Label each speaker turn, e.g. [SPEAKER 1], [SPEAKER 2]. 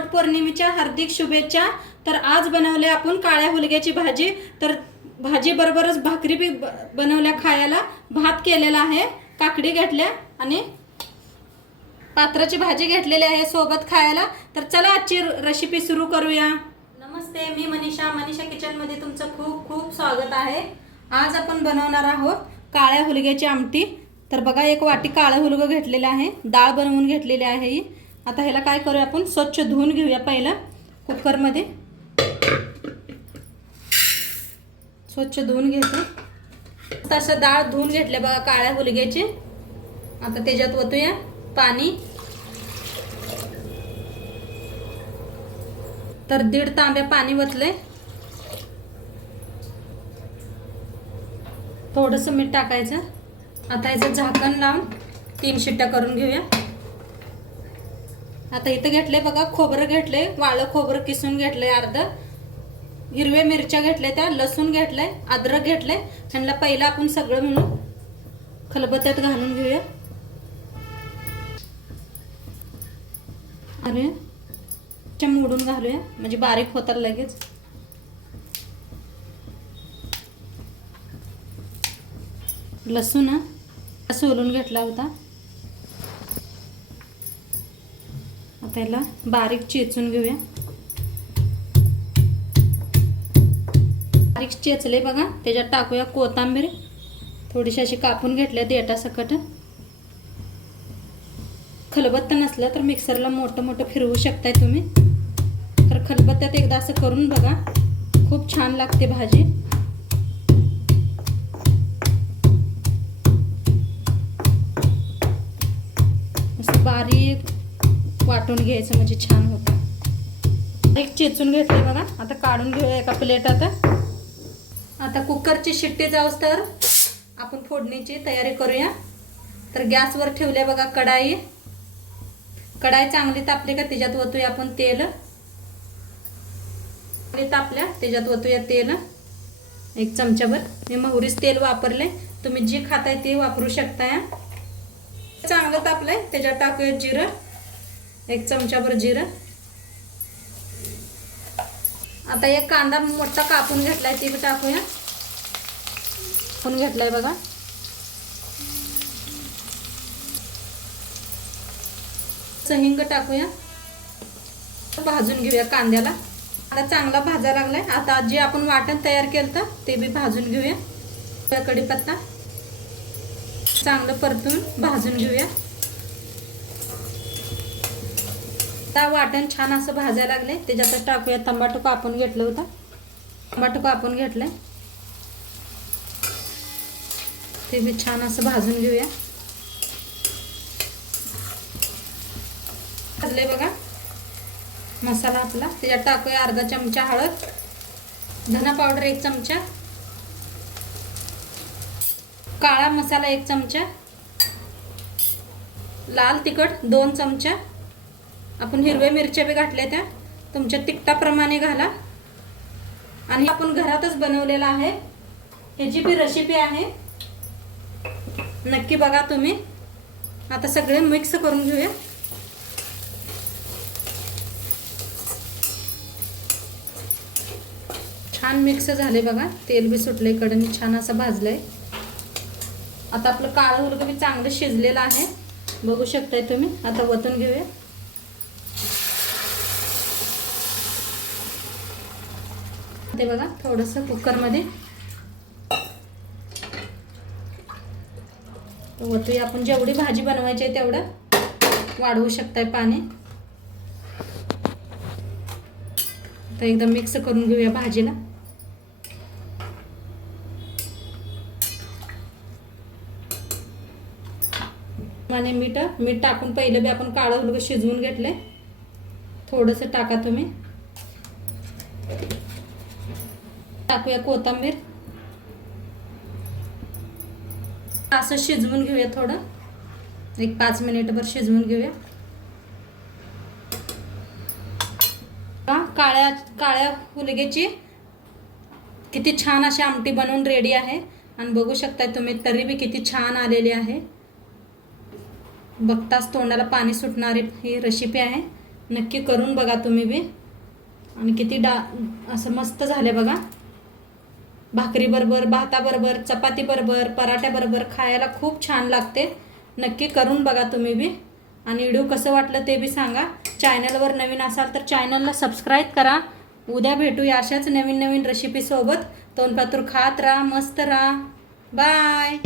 [SPEAKER 1] पौर्णिमेच्या हार्दिक शुभेच्छा. तर आज बनवले आपण काळ्या हुलग्याची भाजी. तर भाजी बरोबरच भाकरी बी ब- बनवल्या खायला. भात केलेला आहे काकडी घेतल्या आणि पात्राची भाजी घेतलेली आहे सोबत खायला. तर चला आजची रेसिपी सुरू करूया. नमस्ते मी मनीषा. मनीषा किचनमध्ये तुमचं खूप खूप स्वागत आहे. आज आपण बनवणार आहोत काळ्या हुलग्याची आमटी. तर बघा एक वाटी काळं हुलगं घेतलेलं आहे. डाळ बनवून घेतलेली आहे ही. आता ह्याला काय करूया आपण? स्वच्छ धुवून घेऊया पहिलं कुकरमध्ये. स्वच्छ धुवून घेतो. तसं डाळ धुवून घेतल्या बघा काळ्या हुलग्याची आता त्याच्यात ओतूया पाणी. तर दीड तांब्या पाणी ओतले. थोडंसं मीठ टाकायचं. आता याचं झाकण लावून तीन शिट्ट्या करून घेऊया. आता इथं घेतले बघा खोबरं घेतले वाळं खोबरं किसून घेतले अर्ध. हिरव्या मिरच्या घेतल्या त्या लसूण घेतलंय अद्रक घेतलंय. ह्यांना पहिलं आपण सगळं म्हणून खलबत्त्यात घालून घेऊया. अरे च्या मोडून घालूया म्हणजे बारीक होतात लगेच. लसूण सोलून घेतला होता. आता याला बारीक चेचून घेऊया. बारीक चेचले बघा त्याच्यात टाकूया कोथांबीर. थोडीशी अशी कापून घेतल्या देठासकट. खलबत्ता नसलं तर मिक्सरला मोठं मोठं फिरवू शकताय तुम्ही. तर खलबत्त्यात एकदा असं करून बघा. खूप छान लागते भाजी. असं बारीक वाटून घ्यायचं म्हणजे छान होतं. एक चेचून घेतले बघा. आता काढून घेऊया एका प्लेटात आता. कुकरची शिट्टी जाऊस तर आपण फोडणीची तयारी करूया. तर गॅसवर ठेवल्या बघा कढाई. कढाई चांगली तापली का त्याच्यात ओतूया आपण तेल. चांगली तापल्या त्याच्यात ओतूया तेल. एक चमच्याभर मी मोहरीच तेल वापरले तुम्ही जे खाताय ते वापरू शकताय. चांगलं तापलंय. त्याच्यात टाकूया जिरं. एक चमचाभर जिरं. आता एक कांदा मोठा कापून घेतलाय ते बी टाकूया. कापून घेतलाय बघा. हिंग टाकूया. भाजून घेऊया कांद्याला. आता चांगला भाजा लागलाय. आता जे आपण वाटण तयार केलं ते बी भाजून घेऊया. कढीपत्ता. चांगलं परतून भाजून घेऊया. आता वाटण छान असं भाजायला लागले त्याच्यातच टाकूया तंबाटू कापून घेतलं होतं. टमाटो कापून घेतलं ते बी छान असं भाजून घेऊया. भाजले बघा. मसाला आपला. त्याच्यात टाकूया अर्धा चमचा हळद. धना पावडर एक चमचा. काळा मसाला एक चमचा. लाल तिखट दोन चमचा. आपण हिरव्या मिरच्या बी घातल्या त्या. तुमच्या तिखटाप्रमाणे घाला. आणि आपण घरातच बनवलेला आहे. ह्याची बी रेसिपी आहे. नक्की बघा तुम्ही. आता सगळे मिक्स करून घेऊया. छान मिक्स झाले बघा. तेल बी सुटले कडे छान असं भाजलंय. आता आपलं काळं हुलगं बी चांगलं शिजलेलं आहे. बघू शकताय तुम्ही. आता वतून घेऊया. ते बघा थोडंसं कुकरमध्ये. वतूया आपण जेवढी भाजी बनवायची आहे तेवढं वाढवू शकताय पाणी. तर एकदम मिक्स करून घेऊया भाजीला. आणि मीठ मीठ टाकून पहिलं बी आपण काळं हुलगं शिजवून घेतलंय. थोडंसं टाका तुम्ही. टाकूया कोथंबीर. असं शिजवून घेऊया थोडं. एक पाच मिनिटभर शिजवून घेऊया. का काळ्या काळ्या हुलग्याची किती छान अशी आमटी बनवून रेडी आहे. आणि बघू शकताय तुम्ही तरी बी किती छान आलेली आहे. बघताच तोंडाला पाणी सुटणारी ही रेसिपी आहे. नक्की करून बघा तुम्ही बी. आणि किती डा असं मस्त झाले बघा. भाकरीबरोबर भाताबरोबर चपातीबरोबर पराठ्याबरोबर खायला खूप छान लागते. नक्की करून बघा तुम्ही बी. आणि व्हिडिओ कसं वाटलं ते बी सांगा. चॅनलवर नवीन असाल तर चॅनलला सबस्क्राईब करा. उद्या भेटूया अशाच नवीन नवीन रेसिपीसोबत तोंडपातूर खात राहा मस्त राहा. बाय